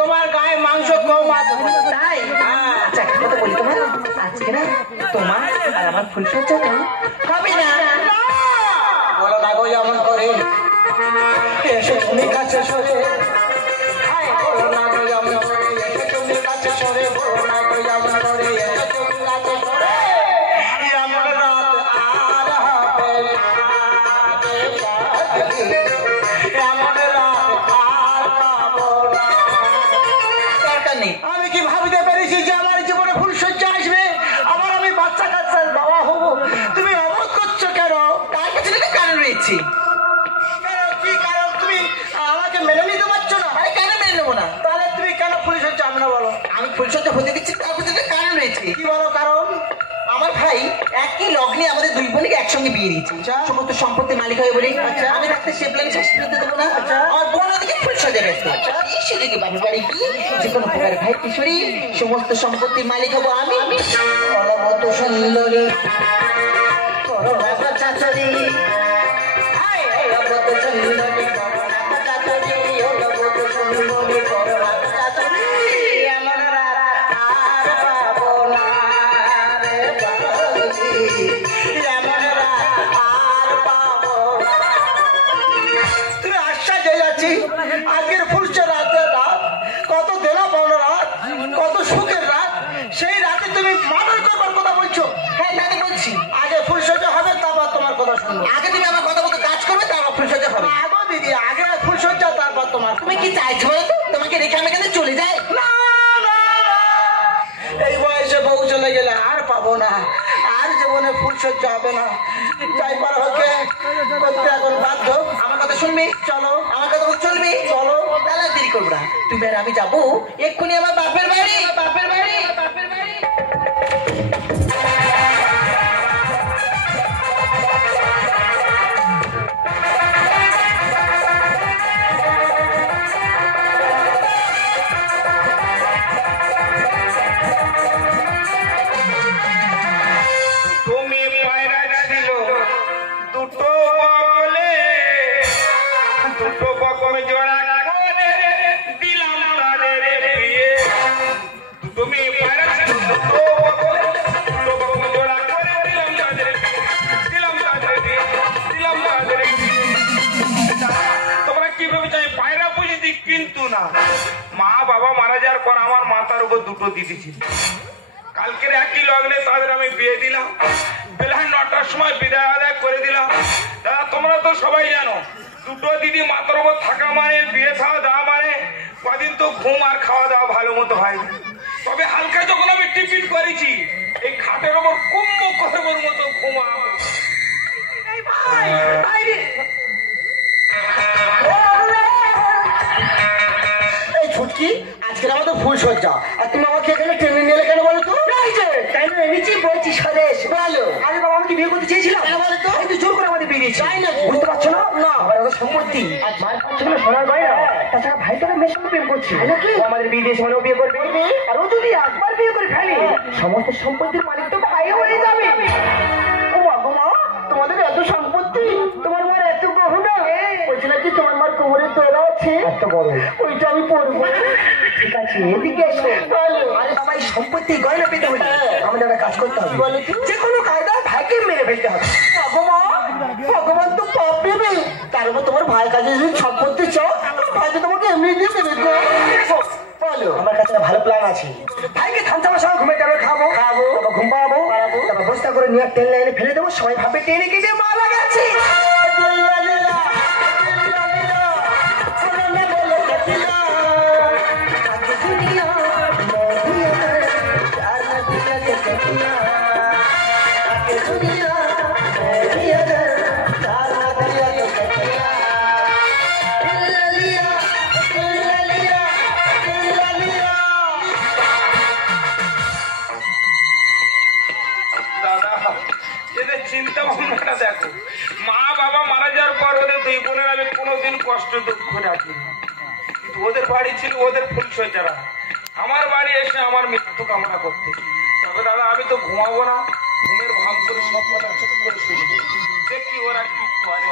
তোমার গায়ে মাংস কম আছে তাই। আচ্ছা একটা কথা বলি, তোমার আজকে না তোমার আর আমার ফুলসজ্জা হবে না। বলো না গো এমন করে এসে তুমি কাছে সরে, বলো না গো এমন করে এসে তুমি কাছে সরে, বলো না গো এমন করে এসে তুমি কাছে সরে। এমন রাত আর হবে না, এমন রাত আর পাবো না। দরকার নেই। আমি কি ভাবতে পেরেছি যে আমার জীবনে ফুলসজ্জা আসবে, আবার আমি বাচ্চা কাচ্চার বাবা হবো? তুমি অবাক করছো কেন? তার পেছনে তো কারণ রয়েছে। কি কারণ? তুমি আমাকে মেনে নিতে পারছো না? আরে কেন মেনে নেবো না? তাহলে তুমি কেন ফুলসজ্জা হবে না বলো? আমি ফুলসজ্জা হতে দিচ্ছি, তার পেছনে কারণ রয়েছে। কি বলো কারণ? আমার ভাই একই লগ্নে আমাদের দুই বোনকে একসঙ্গে বিয়ে দিয়েছে, সমস্ত সম্পত্তির মালিক হয় বলে। আমি রাখতে সে প্ল্যান শেষ করতে দেবো না। আমার বোন ওদিকে ফুলসজ্জা ব্যস্ত, সেদিকে বাপের বাড়ি গিয়ে যে কোনো প্রকার ভাই কিশোরী সমস্ত সম্পত্তির মালিক হবো আমি। অলবত সুন্দরী চাচরি, অলবত সুন্দরী চাচরি, অলবত সুন্দরী চাচরি। এমন রাত আর পাবো না রে বাবুজি, এমন রাত আর পাবো না। তুমি আশ্বাস হয়ে যাচ্ছি আজকের ফুলসজ্জা রাতের রাত, কত দেনা পাওনা রাত, কত সুখের রাত, সেই রাতে তুমি মার্ডার করবার কথা বলছো। হ্যাঁ তাই বলছি, আগে ফুলসজ্জা হবে তারপর তোমার কথা শুনবো। আগে তুমি আমার কথা মতো কাজ করবে, তারপর ফুলসজ্জা হবে। আগো দিদি, আগে ফুলসজ্জা তারপর তোমার। তুমি কি চাইছো বলো তো? তোমাকে রেখে আমি এখানে চলে যাই? না, না, না। এই বয়সে বউ চলে গেলে আর পাবো না, আর জীবনে ফুলসজ্জা হবে না। যাই পার হকে করতে এখন বাধ্য। আমার কথা শুনবি? চলো, আমার কথা বল, চলবি? চলো। তাহলে দেরি করবো না, তুমি আর আমি যাবো এক্ষুনি আমার বাপের বাড়ি। বাপের বাড়ি, বাপের বাড়ি। তুমি পায়রা ছিল দুটো বগলে, দুটো বগল জোড়া করে দিলাম তাদের বিয়ে। তুমি পায়রা ছিল দুটো বগলে, দুটো বগল জোড়া করে দিলাম তাদের বিয়ে, দিলাম তাদের বিয়ে, দিলাম তাদের বিয়ে। তোমরা কি ভেবেছো আমি পায়রা বুঝি দিই? কিন্তু না, মা বাবা মারা যাওয়ার পর আমার মাথার উপর দুটো দিদি ছিল। কালকের একই লগ্নে তাদের আমি বিয়ে দিলাম, বেলা 9টার সময় বিদায় আদায় করে দিলাম। দাদা তোমরা তো সবাই জানো দুটো দিদি মাথার উপর থাকা মানে বিয়ে খাওয়া দাওয়া মানে কদিন তো ঘুম আর খাওয়া দাওয়া ভালো মতো হয়। তবে হালকা যখন আমি টিফিন করেছি এই খাটের ওপর কুম্ভ করবার মতো ঘুমাবো। এই ছুটকি, আজকের আমাদের ফুলসজ্জা, আর তুমি আমাকে এখানে টেনে নিলে কেন বলো তো? কেন এনেছি বলছি স্বদেশ বলো। আরে বাবা, আমি কি বিয়ে করতে চেয়েছিলাম? কেন বলো তো? কিন্তু জোর করে আমাদের বিয়ে দিয়েছি, তাই না? বুঝতে পারছো না? না, আমার ওদের সম্পত্তি মার পাচ্ছে না, সোনার গয়না, তাছাড়া ভাই তো মেয়ের সঙ্গে প্রেম করছে, ও আমাদের বিয়ে দিয়েছে মানে ও বিয়ে করবে। আর ও যদি একবার বিয়ে করে ফেলে সমস্ত সম্পত্তির মালিক তো ভাই হয়ে যাবে। ও মা, তোমাদের এত সম্পত্তি, তোমার মার এত গহনা, বলছি নাকি তোমার মার কোমরের দোলা আছে এত বড়, ওইটা আমি পরবো। ঠিক আছে, এদিকে এসো। আরে বাবা, এই সম্পত্তি গয়না পেতে হলে আমাদের একটা কাজ করতে হবে, যে কোনো কায়দায় ভাইকে মেরে ফেলতে হবে। ভগবান তো পাপ দেবে, তার উপর তোমার ভাইয়ের কাছে যদি সম্পত্তি চাও, ভাই তো তোমাকে এমনি দিয়ে দেবে। বলো, আমার কাছে ভালো প্ল্যান আছে। ভাইকে ধান চাওয়ার সময় ঘুমে যাবে, খাবো, তারপর ঘুম পাবো, তারপর বস্তা করে নিয়ে ট্রেন লাইনে ফেলে দেবো, সবাই ভাবে ট্রেনে কেটে মারা গেছে। দাদা এদের চিন্তা ভাবনাটা দেখো, মা বাবা মারা যাওয়ার পর ওদের দুই বোনের আমি কোনোদিন কষ্ট দুঃখ রাখি, কিন্তু ওদের বাড়ি ছিল ওদের ফুলসজ্জারা, আমার বাড়ি এসে আমার মৃত্যু কামনা করতে। তবে দাদা আমি তো ঘুমাবো না, ঘুমের ভাব করে সব কথা চুপ করে শুনি, দেখি ওরা কি করে।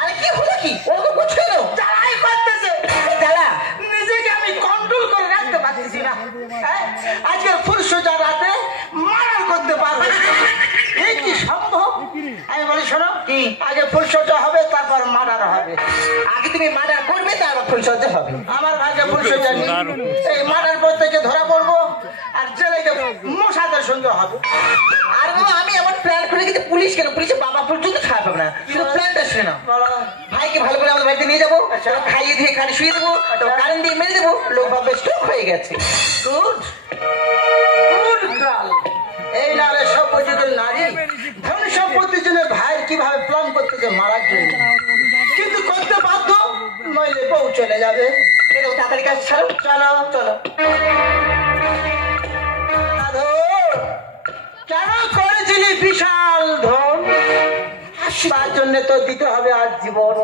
আরে কি হলো কি? ওরকম করছো কেন? জ্বালাই করতেছে জ্বালা, নিজেকে আমি কন্ট্রোল করে রাখতে পারতেছি না। হ্যাঁ? আজকের ফুলসজ্জা রাতে মার্ডার করতে পারবে, এই কি সম্ভব? আমি বলি শোনো, কি? আগে ফুলসজ্জা হবে, তারপর মার্ডার হবে। আগে তুমি মার্ডার করবে, তারপর ফুলসজ্জা হবে। আমার ভাগ্যে ফুলসজ্জা নেই, এই মার্ডার প্রত্যেকে ধরা পড়বো আর জেলে মশাদের সঙ্গে হবে। আর বাবা আমি এমন প্ল্যান করে কিন্তু পুলিশ কেন? পুলিশের বাবা পর্যন্ত খারাপ হবে না, শুধু প্ল্যানটা শুনে নাও। ভাইকে ভালো করে আমাদের বাড়িতে নিয়ে যাবো, খাইয়ে দিয়ে খালি শুয়ে দেবো, কারেন্ট দিয়ে মেরে দেবো, লোক ভাববে স্ট্রোক হয়ে গেছে। Good good girl. এই নারে সম্পত্তির নারী ধন সম্পত্তির জন্য ভাই কিভাবে প্ল্যান করতেছে মারার জন্য, কিন্তু করতে বাধ্য, নইলে বউ চলে যাবে। এরকম তাড়াতাড়ি কাজ ছাড়ো, চলো চলো। দাদু, কেন করেছিলি বিশাল ধন? তার জন্য তো দিতে হবে আজ জীবন।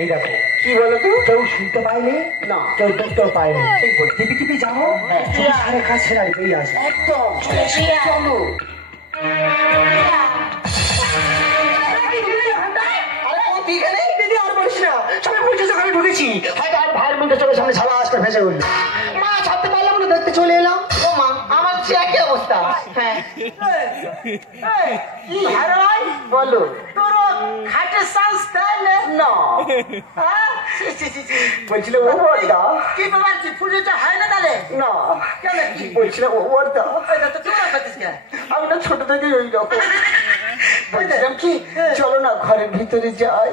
এই দেখো কি বলো তো, কেউ শুনতে পায়নি না, কেউ দেখতে পায়নি, ঠিক বল। টিপি টিপি যাবো, সাড়ে কাজ সেরাই বেরিয়ে আসবে। একদম চলো। আরে ও তুই এখানে? দিদি আর বলিস না, সবাই বলছে আমি ঢুকেছি, হয়তো আর ভাইয়ের মুখে চোখের সামনে ছালা আসতে ভেসে উঠল। মা ছাড়তে পারলাম না, দেখতে চলে এলাম। ও মা, আমার সে একই অবস্থা। হ্যাঁ, কি ভাই ভাই বলো, তোর খাটে চান্স দেয় না? হ্যাঁ? বলছিল ও বড়দা, কি ব্যাপার, কি পুজোটা হয় না তাহলে? না কেন, কি বলছিল ও বড়দা? আমি না ছোট থেকে ওই রকম বলছিলাম কি, চলো না ঘরের ভিতরে যাই।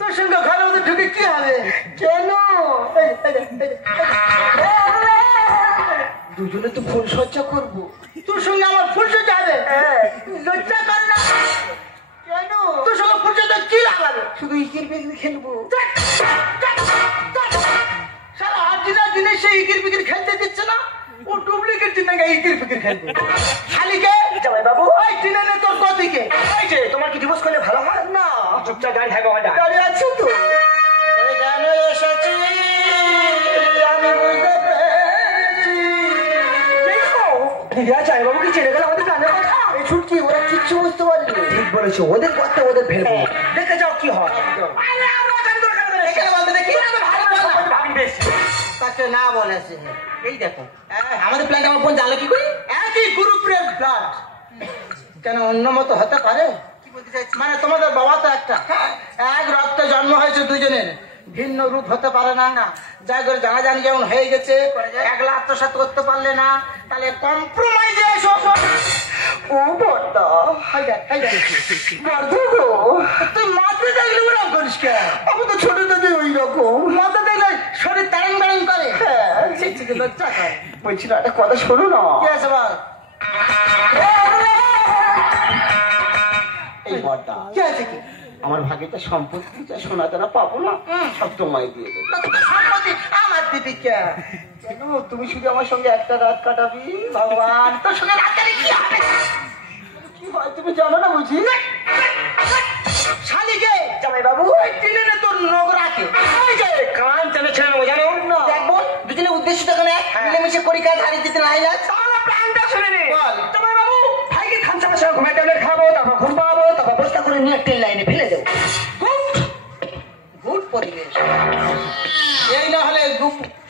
তোর সঙ্গে ঘরের মধ্যে ঢুকে কি হবে? কেন? দুজনে তো ফুল সজ্জা করবো, তোর সঙ্গে আমার ফুল সজ্জা হবে? লজ্জা কর না। কেন? তোর সঙ্গে ফুল সজ্জা কি লাগাবে? শুধু ইকির বিকির খেলবো। সারা অরিজিনাল জিনিস সে ইকির বিকির খেলতে দিচ্ছে না, ও ডুপ্লিকেট জিনিস ইকির বিকির খেলবে। শালিকে জামাই বাবু, ওই টিনে তোর কদিকে? এই যে তোমার কি ডিভোর্স করলে ভালো হয় না? চুপচাপ গাড়ি থাকো, গাড়ি আছে তো। এই কেন এসেছি আমি বুঝতে পেরেছি। দিদি আছে জামাই বাবুকে চেনে গেল আমাদের কানের কথা। এই ছুটকি ওরা কিচ্ছু বুঝতে পারলি। ঠিক বলেছো, ওদের করতে ওদের ফেলবো, দেখে যাও কি হয়। এখানে বলতে দেখি ভাবি বেশি তাকে না বলেছে। এই দেখো আমাদের প্ল্যানটা আমার ফোন জানলো কি করি? একই গ্রুপের ব্লাড, কেন অন্য মতো হতে পারে? কি বলতে চাইছি? মানে তোমাদের বাবা তো একটা, এক রক্তে জন্ম হয়েছে দুজনের, ভিন্ন রূপ হতে পারে না। যাই করে জানাজানি যেমন হয়ে গেছে, একলা আত্মসাৎ করতে পারলে না, তাহলে কম্প্রোমাইজে এসো। ও বড়দা, তুই মাথা দেখলে ওরকম করিস কেন? আমি তো ছোট থেকে ওই রকম, মাথা দেখলে শরীর তাড়াং তাড়াং করে। লজ্জা করে। বলছিল একটা কথা শোনো না। কি আছে বল? এই বড়দা, কি আছে কি? আমার ভাগেটা সম্পত্তি সোনা দানা পাবো না, সব তোমায় দিয়ে দেবো। সম্পত্তি আমার দিদি কেন? তুমি শুধু আমার সঙ্গে একটা রাত কাটাবি। ভগবান, তোর সঙ্গে রাত কাটালে কি হবে? কি হয় তুমি জানো না বুঝি? শালিকে জামাই বাবু, ওই টিনে তোর নগরাকে কান চানে ছেড়ে নেবো, জানো না? দেখবো দুজনের উদ্দেশ্য তখন এক, মিলেমিশে করি কাজ, হারিয়ে দিতে নাই না। তাহলে প্ল্যানটা শুনে নে। বল জামাই বাবু, ভাইকে খামচামের সঙ্গে ঘুমাই ট্যাবলেট খাবো, তারপর ঘুম পাবো, তারপর বস্তা করে নিয়ে ট্রেন লাইনে ফেলে দেবো। গুড পরিবেশ। এই না হলে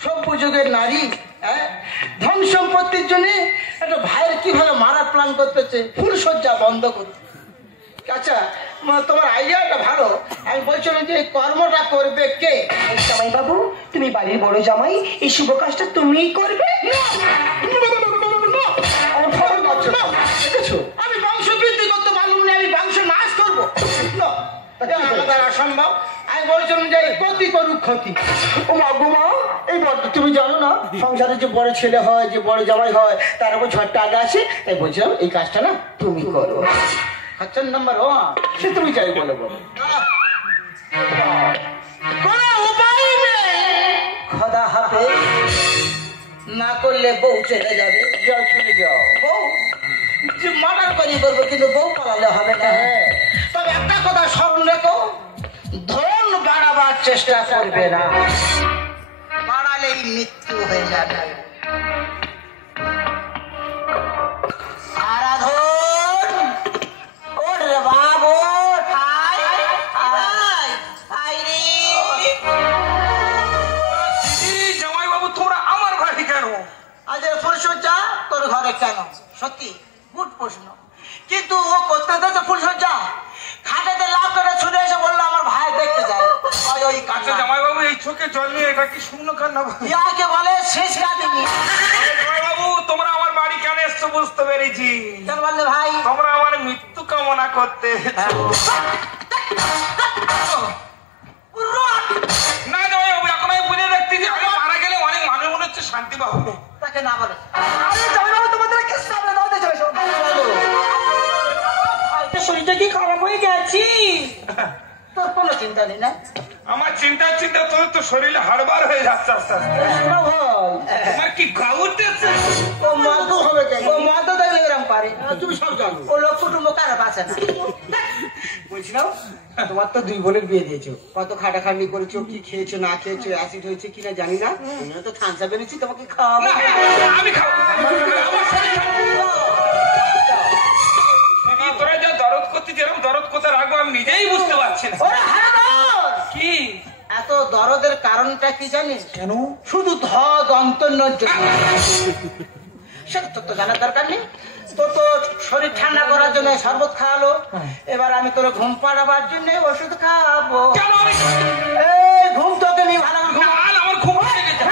সভ্য যুগের নারী, ধন সম্পত্তির জন্য একটা ভাইয়ের কিভাবে মারার প্ল্যান করতেছে, ফুল সজ্জা বন্ধ করতে। আচ্ছা তোমার আইডিয়াটা ভালো, আমি বলছিলাম যে এই কর্মটা করবে কে? জামাই বাবু, এই বাড়ির বড় জামাই, এই শুভ কাজটা তুমিই করবে? আমার খবর পাচ্ছ না, দেখেছো? আমি বংশ বৃদ্ধি করতে পারলাম না, আমি বংশ নাশ করবো না, এটা আমাদের অসম্ভব। আমি বলছিলাম যে ক্ষতি করুক ক্ষতি। ও মা গো মা, এই বড় তুমি জানো না সংসারে যে বড় ছেলে হয়, যে বড় জামাই হয়, তার উপর ঝড়টা আগে আসে। তাই বলছিলাম এই কাজটা না তুমি করো। খচ্চর নাম্বার 1 সে তুমি চাই বলে বলো। কোনো উপায় নেই, খোদা হাফেজ। না করলে বউ চলে যাবে। যাও, চলে যাও। বউ মার্ডার করে করবো, কিন্তু বউ পালালে হবে না। তবে একটা কথা স্মরণ রেখো, ধন বাড়াবার চেষ্টা করবে না, বাড়ালেই মৃত্যু হয়ে যাবে। আরাধন, ওর বাবু ঠাই ঠাই ঠাই রে। জামাই বাবু তোমরা আমার বাড়ি কেন? আজ ফুলসজ্জা তোর ঘরে কেন? সত্যি গুড প্রশ্ন, কিন্তু ও করতে দিয়েছে ফুলসজ্জা। খাটেতে লাভ করে ছুটে এসে বললো আমার ভাই দেখতে যায়। ওই আচ্ছা জামাই বাবু, এই চোখে জল নিয়ে এটা কি শূন্য কান্না? ইয়াকে বলে শেষ রাদিনী। জামাই বাবু তোমরা আমার বাড়ি কেন এসছো বুঝতে পেরেছি। কেন বললে ভাই? তোমরা আমার মৃত্যু কামনা করতে এসেছো। না জামাই বাবু, এখন আমি বুঝে দেখতে যে আমি মারা গেলে অনেক মানুষ মনে হচ্ছে শান্তি পাবো। তাকে না বলে। আরে জামাই বাবু, তোমাদের কিচ্ছু হবে না, দাও চলে এসো। শরীরটা কি খারাপ হয়ে গেছি? তোর কোনো চিন্তা নেই না? আমার চিন্তা তোর তো শরীরে হাড়বার হয়ে যাচ্ছে আস্তে আস্তে। তোমার কি গাউতেছে? ও মদ হবে কেন? ও মদ দেখলে এরকম পারে। তুমি সব জানো। ও লোক কুটুম্ব কারা বাঁচে না। বলছিলাম তোমার তো 2 বোনের বিয়ে দিয়েছো, কত খাটাখাটনি করেছো, কি খেয়েছো না খেয়েছো, অ্যাসিড হয়েছে কিনা জানি না, আমরা তো থানসা বেরিয়েছি তোমাকে খাওয়াবো। না, আমি খাবো। আমার শরীর দিদি, তোরা যা দরদ করতে, যেরকম দরদ করতে রাখবো আমি নিজেই বুঝতে পারছি না। ওরে হারাধন! কি এত দরদের কারণটা কি জানিস? কেন? শুধু অন্তর্নর জন্য। সেটা তোর তো জানার দরকার নেই। তো শরীর ঠান্ডা করার জন্য শরবত খাওয়ালো, এবার আমি তোর ঘুম পাড়াবার জন্য ওষুধ খাওয়াবো। কেন আমি? এই ঘুম তোকে নিয়ে ভালো করে ঘুম। কাল আমার ঘুম পেয়ে গেছে।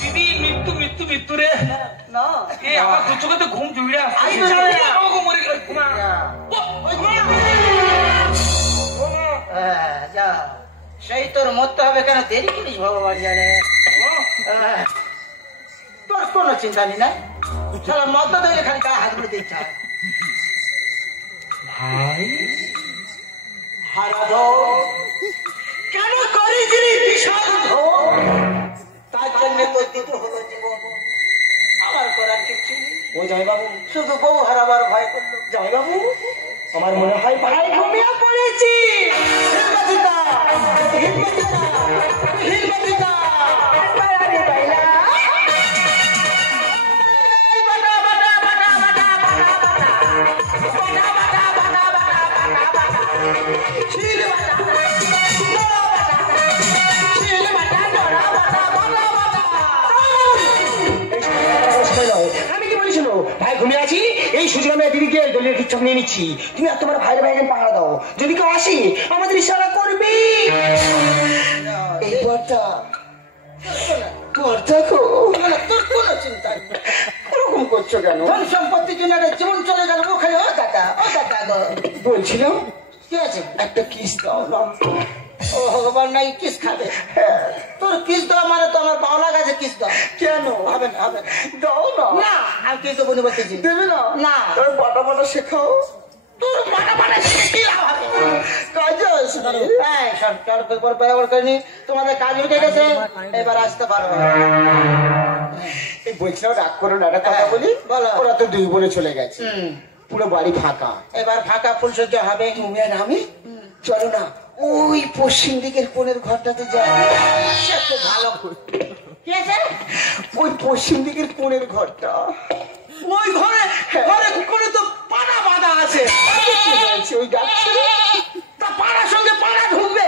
দিদি, মৃত্যু রে। না, এই আমার দু চোখে ঘুম জুড়ে আসছে। আই তো জানি না। আমাকে মরে গেল। ঘুমা। যা, সেই তোর মরতে হবে কেন? দেরি করিস ভগবান জানে। তোর কোনো চিন্তা নেই না, সারা মদ্য দিলে খালি তার হাতগুলো দিতে হয়। ভাই হারাধন, কেন করেছিলি বিষাদ ভোগ? তার জন্য তোর দিতে হলো জীবন। আমার করার কিছু নেই। ও জামাই বাবু, শুধু বউ হারাবার ভয় করলো। জামাই বাবু, আমার মনে হয় ভাই ঘুমিয়ে পড়েছি। হিম্মতিকা, হিম্মতিকা, হিম্মতিকা। বাইরে বাইরা। বাটা, বাটা, বাটা, বাটা, বাটা, বাটা। বাটা, বাটা, বাটা, বাটা, বাটা, বাটা। ছিল বাটা, ডোরা বাটা। ছিল বাটা, ডোরা বাটা, বাটা, বাটা। আমি কি বলেছিল ভাই ঘুমিয়ে আছি, এই সুযোগ আমি দিদিকে দলীয় কিচ্ছু নিয়ে নিচ্ছি। তুমি আর তোমার ভাইয়ের ভাইকে পাহারা দাও, যদি কেউ আসে আমাদের ইশারা করবে। এই পরটা তোর থাকো, তোর কোনো চিন্তা নেই। ওরকম করছো কেন? ধন সম্পত্তির জন্য একটা জীবন চলে গেল। ও খালি ও দাদা, ও দাদা গো। বলছিলাম কি আছে? একটা কিস দাও না। ও ভগবান, নাই কিস খাবে? হ্যাঁ। তোর কিস দেওয়া মানে তো আমার বাউলা গাছে কিস দাও। কেন? হবে না, হবে না। দাও না। না, আমি কিস দেবো না বলতেছি। দেবে না? না। তুমি বাটা বাটা শেখাও। তোর বাটা বাটা শিখে কি লাভ হবে? কাজে আসবে। এই, সব চল করে বরাবর করে নি। তোমাদের কাজ উঠে গেছে, এবার আসতে পারো। এই বলছিলাম রাগ করো না, একটা কথা বলি। বলো। ওরা তো 2 বোনে চলে গেছে, হুম, পুরো বাড়ি ফাঁকা। এবার ফাঁকা ফুলসজ্জা হবে। তুমি আর আমি চলো না ওই পশ্চিম দিকের কোণের ঘরটাতে যাই। সে খুব ভালো। কি আছে? ওই পশ্চিম দিকের কোণের ঘরটা। ওই ঘরে ঘরে করে তো পাড়া বাঁধা আছে। কি হয়েছে? ওই যাচ্ছে তা পাড়ার সঙ্গে পাড়া ঢুকবে।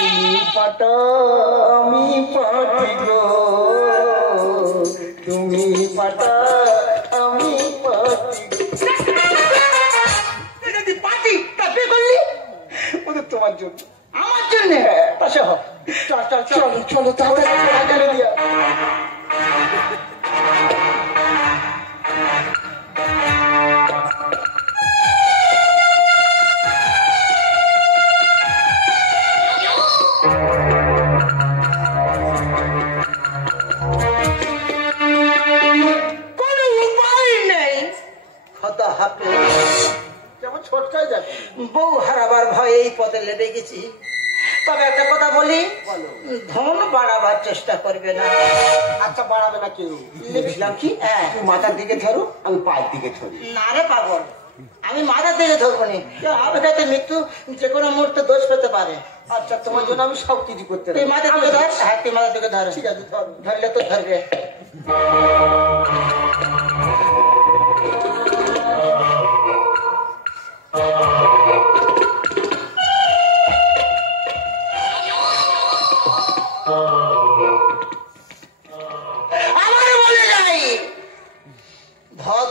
তুমি পাটা আমি পাটি গো, তুমি পাটা আমি পাটি। পার্টি তা বে করলি ওদের তোমার জন্য। আমার জন্য। আসো চল চল চলো চলো তাড়াতাড়ি দিয়া কোনো উপায় নেই। খতা হাতে যেমন ছোটকাই যাবে বউ হারাবার ভয়ে এই পথে লেগে গেছি। তবে একটা কথা বলি, বলো। ধন বাড়াবার চেষ্টা করবে না। আচ্ছা বাড়াবে না কেউ লিখলাম কি হ্যাঁ। তুই মাথার দিকে ধরো আমি পায়ের দিকে ধরি না রে পাগল, আমি মাথার দিকে ধরবো নি। আমার কাছে মৃত্যু যে কোনো মুহূর্তে দোষ পেতে পারে। আচ্ছা তোমার জন্য আমি সব কিছু করতে তুই মাথার দিকে ধর। হ্যাঁ, তুই মাথার দিকে ধর। ঠিক আছে ধর ধরলে তো ধরবে। আমার বলে যাই,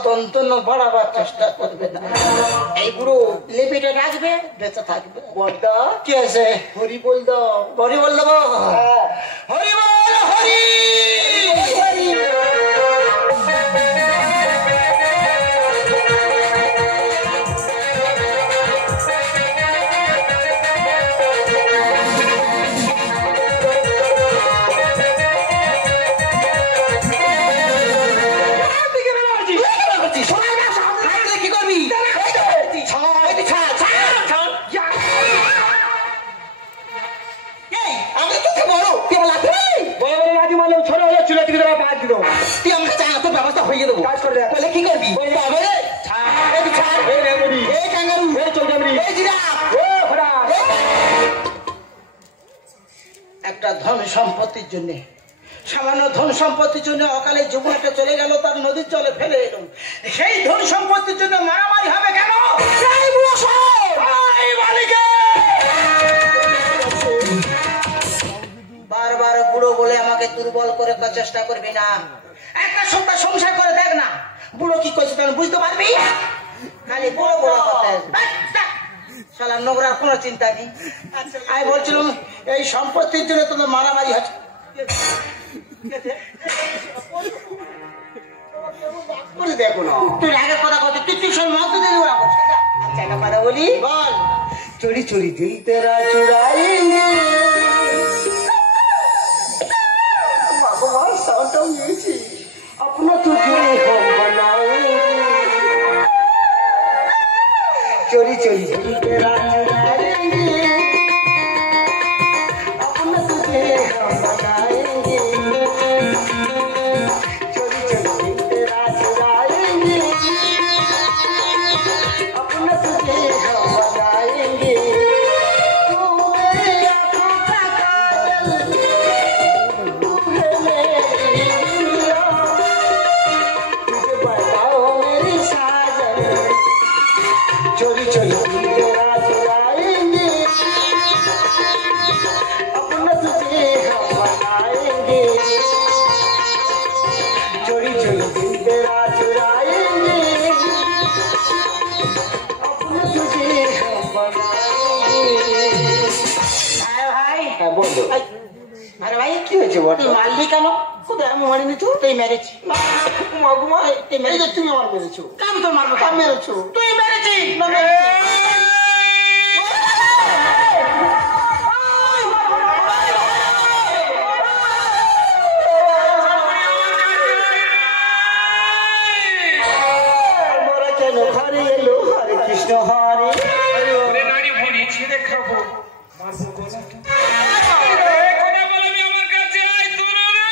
দন্তন্য বাড়াবার চেষ্টা করবে না। এই বুড়ো লেপিটা রাখবে, বেঁচে থাকবে। বড়দা কি আছে? হরি বল দাও হরি বল দেবো। হরি বল হরি। কি করবি? আমি তোকে বড়, তুই আমার লাথি মারলি? বড় বড় লাঠি মারলে ছোট হলে চুলে থেকে দেওয়া পা দিল তুই আমাকে চা তোর ব্যবস্থা হয়ে দেবো। কাজ করে দেখ। তাহলে কি করবি? বাবা রে, এই তুই ছাড়। এই রেমুড়ি এই ক্যাঙ্গারু, এই চল যাবি এই জিরাফ। ও ফড়া একটা ধন সম্পত্তির জন্য, সামান্য ধন সম্পত্তির জন্য অকালে যমুনাটা চলে গেল, তার নদীর জলে ফেলে এলো। সেই ধন সম্পত্তির জন্য মারামারি হবে কেন? এই বুড়ো সব! এই বালিকে! বারবার বুড়ো বলে আমাকে দুর্বল করে চেষ্টা করবি না। একটা সপ্তাহ সংসার করে দেখ না, বুড়ো কি করছে তুমি বুঝতে পারবি? খালি বুড়ো বুড়ো কথা। শালা নোংরা কোনো চিন্তা নেই। আমি বলছিলাম এই সম্পত্তির জন্য তোমার মারামারি হচ্ছে। করে দেখো না তুই রাগের কথা কত, তুই টিউশন মত দিলি ওরা করছে না। আচ্ছা একটা কথা বলি, বল চোরি চোরি দিল তেরা চুরাएंगे भगवान साउंडটাও নিয়েছি अपना तुझे हम बनाएंगे चोरी चोरी दिल तेरा चुराएंगे अपना तुझे हम बनाएंगे चोरी चोरी दिल तेरा चुराएंगे अपना तुझे हम बनाएंगे तू मेरी आंखों का काजल तू है मेरी दुनिया तुझे बताओ मेरी साजन चोरी चोरी दिल तेरा चुराएंगे अपना तुझे हम बनाएंगे चोरी चोरी दिल तेरा चुराएंगे अपना तुझे हम बनाएंगे ভাই হ্যাঁ বলো আরে ভাই কি হয়েছে বল তুই মারলি কেন? কোথায় আমি মারিনি তো তুই মেরেছি। মাগুমা তুই এই মেরেছিস। যে তুমি আমার মেরেছো আমি তোর মারবো আমি মেরেছো তুই মেরেছিস। আমরা কেন ঘরে এলো হরে কৃষ্ণ হরে ওরে নারী ভুঁড়ি ছিঁড়ে খাবো মারবো গলা। এই কথা বলবি আমার কাছে আয় তোরা রে।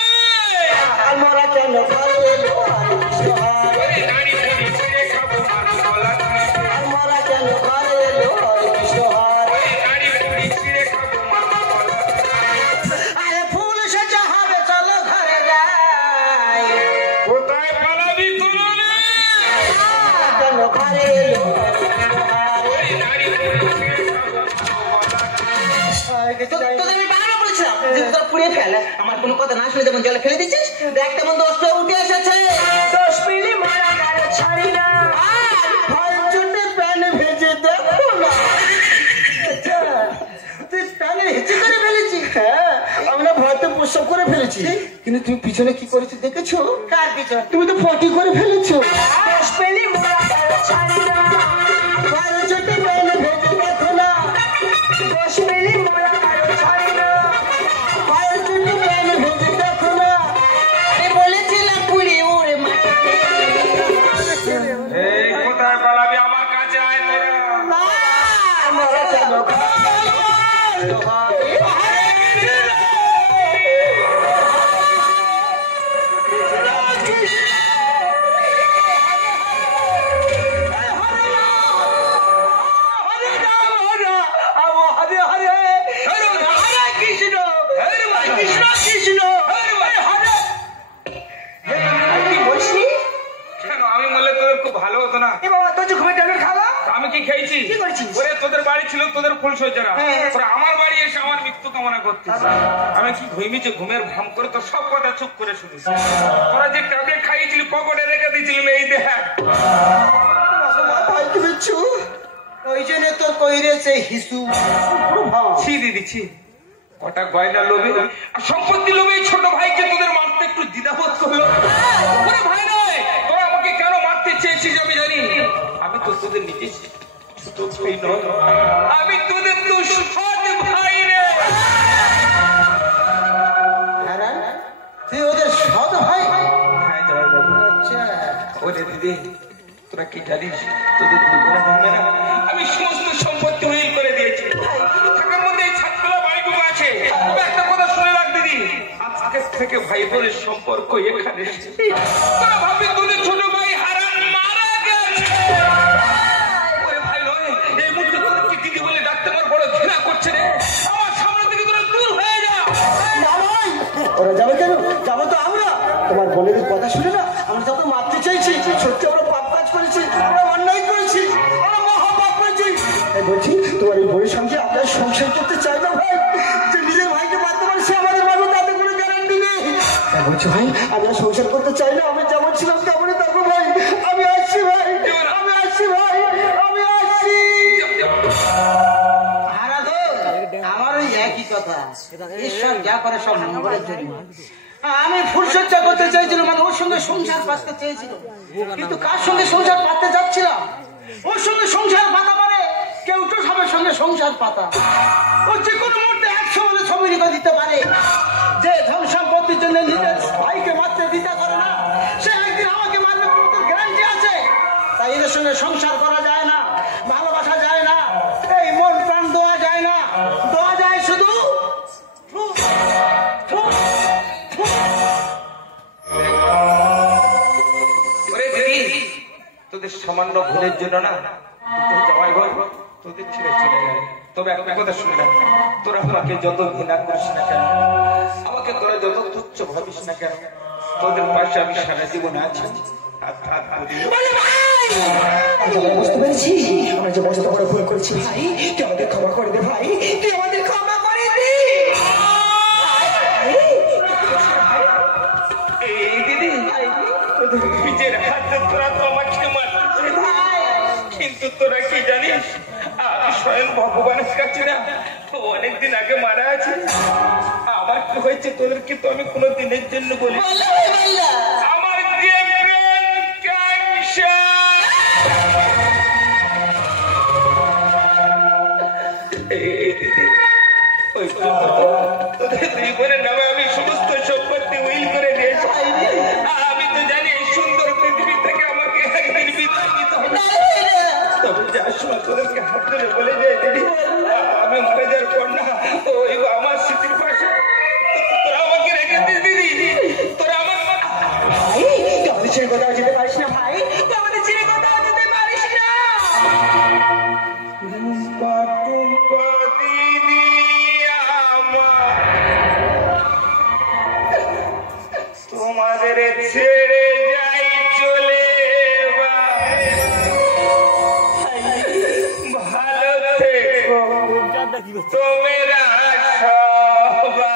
আমরা কেন ঘরে এলো হরে কৃষ্ণ হরে ওরে নারী ভুঁড়ি ছিঁড়ে খাবো মারবো গলা। আমরা কেন ঘরে এলো হরে কৃষ্ণ হরে ওরে নারী ভুঁড়ি ছিঁড়ে খাবো মারবো গলা। আরে ফুল সজ্জা হবে, চলো ঘরে যাই। কোথায় পালাবি তোরা রে? কেন ঘরে এলো হরে কৃষ্ণ হরে ওরে নারী ভুঁড়ি ছিঁড়ে খাবো মারবো গলা। তোদের আমি বানানো বলেছিলাম যে তোরা পুড়িয়ে ফেলে। আমার কোনো কথা না শুনে যেমন জলে ফেলে দিচ্ছিস, দেখ তেমন দশটা উঠে এসেছে। 10 মিলি মারা গেল ছাড়ি না আর ফালচুটে প্যান ভেজে দেখো না আচ্ছা তুই প্যানে হেঁচে করে ফেলেছিস হ্যাঁ আমি না ভয়তে প্রস্রাব করে ফেলেছি, কিন্তু তুমি পিছনে কি করেছো দেখেছো? কার পিছন? তুমি তো পটি করে ফেলেছো। দোষ পেলি মোরা কারো ছাড়ি না, পায়ের চোটে বেলে ভেজে দেখো না, দোষ পেলি মোরা কারো ছাড়ি না। পায়ের চোটে বেলে ভেজে দেখো না। আমি বলেছিলাম পুড়ি ওরে মাটিতে। এই কোথায় পালাবি? আমার কাছে আয় তোরা। আমরা কেন কেন আমি বললে তোদের খুব ভালো হতো না? আমি কি খেয়েছি? কি করেছিস? ওরে তোদের বাড়ি ছিল তোদের ফুলসজ্জারা, হ্যাঁ। ওরা আমার বাড়ি এসে আমার মৃত্যু কামনা করতিস। আমি কি ঘুমিয়েছি, ঘুমের ভাম করে তো সব কথা চুপ করে শুনিস। তোরা যে কাকে খাইয়েছিলি পকেটে রেখে দিয়েছিলি, এই দেখ। ওই জন্য তোর কইরেছে হিসু। ছি দিদি ছি, কটা গয়না লোভে আর সম্পত্তি লোভে এই ছোট ভাইকে তোদের মারতে একটু দ্বিধাবোধ করলো। ওরে ভাই নয়, তোরা আমাকে কেন মারতে চেয়েছিস আমি জানি। আমি তো তোদের নিজে ছোট ভাই নয়, আমি তোদের তো সৎ ভাই রে। তুই ওদের সৎ ভাই? হ্যাঁ জয় বাবু। আচ্ছা, ওরে দিদি, তোরা কি জানিস তোদের দুপুরে হবে না, আমি সমস্ত সম্পত্তি উইল করে দিয়েছি। থাকার মধ্যে এই ছাদতলা বাড়িটুকু আছে। তবে একটা কথা শুনে রাখ দিদি, আজকে থেকে ভাই বোনের সম্পর্ক এখানে এসেছে। তোরা ভাববি তোদের ছোট ভাই হারান মারা গেছে। ওরে ভাই নয়, এই মুহূর্তে তোদেরকে দিদি বলে ডাকতে আমার বড় ঘৃণা করছে রে। আমার সামনে থেকে তোরা দূর হয়ে যা। ওরা যাবে কেন? যাবো তো আমরা। তোমার বোনের কথা শুনে না আমরা তোকে মারতে চাইছি। সত্যি আমরা পাপ কাজ করেছি, আমরা অন্যায় করেছি, আমরা মহা পাপ করেছি। তাই বলছি তোমার এই বোনের সঙ্গে আমরা সংসার করতে চাই না ভাই। যে নিজের ভাইকে মারতে পারে সে আমাদের মারবে, তাতে কোনো গ্যারান্টি নেই। তাই বলছি ভাই আমরা সংসার করতে চাই না, আমি যেমন ছিলাম তেমনই থাকবো ভাই। আমি আসছি ভাই, আমি আসছি ভাই, আমি আসছি। আমার ওই একই কথা, ঈশ্বর যা করে সব মঙ্গলের জন্য। আমি ফুলসজ্জা করতে চাইছিলাম, মানে ওর সঙ্গে সংসার পাততে চেয়েছিল, কিন্তু কার সঙ্গে সংসার পাততে যাচ্ছিলাম? ওর সঙ্গে সংসার পাতা মানে কেউ তো সবার সঙ্গে সংসার পাতা। ও যে কোনো মুহূর্তে 100 বলে ছবি লিখে দিতে পারে। যে ধন সম্পত্তির জন্য নিজের ভাইকে মারতে দিতে করে না, সে একদিন আমাকে মারবে কোনো তোর গ্যারান্টি আছে? তাই এদের সঙ্গে সংসার করা যায় না, ভালোবাসা যায় না, এই মন প্রাণ দেওয়া যায় না, দেওয়া যায় শুধু ওরে দিদি, তোদের সামান্য ভুলের জন্য না তোর জামাই ভাই তোদের ছেড়ে চলে গেল। তবে একটা কথা শুনে না, তোরা আমাকে যত ঘৃণা করিস না কেন, আমাকে তোরা যত তুচ্ছ ভাবিস না কেন, তোদের পাশে আমি সারা জীবন আছি। বুঝতে পেরেছি আমরা যে বড় বড় ভুল করেছি ভাই, তুই আমাদের ক্ষমা করে দে ভাই, তুই আমাদের ক্ষমা করে দে। এই দিদি, নিজের হাতে তোরা তো আমাকে মারতে, কিন্তু তোরা কি জানিস আমি স্বয়ং ভগবানের কাছে না অনেকদিন আগে মারা আছে। আমার কি হয়েছে তোদেরকে তো আমি কোনো দিনের জন্য বলি। আমার যে ব্রেন ক্যান্সার, এই দিদি, ওই তোদের দুই বোনের নামে আমি সমস্ত সম্পত্তি উইল করে দিয়েছি। আমি তো জানি এই সুন্দর পৃথিবী থেকে আমাকে একদিন বিদায় নিতে হবে। তবে যার সময় তোদেরকে হাত ধরে বলে যায় দিদি, আমি মারা যাওয়ার পর না ওই আমার স্মৃতির পাশে তোরা আমাকে রেখে দিস দিদি। তোরা আমার তুই আমাদের ছেড়ে কোথাও যেতে পারিস না ভাই, তুই আমাদের ছেড়ে কোথাও যেতে পারিস না। টুম্পা দিদি আমার তোমাদের ছেড়ে যাই চলে, ভালো থেকো তোমরা সবাই।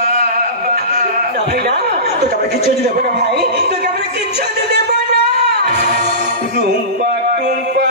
না তোকে আমরা কিচ্ছু দেবো না ভাই, তোকে আমরা কিচ্ছু দেবো না। টুম্পা টুম্পা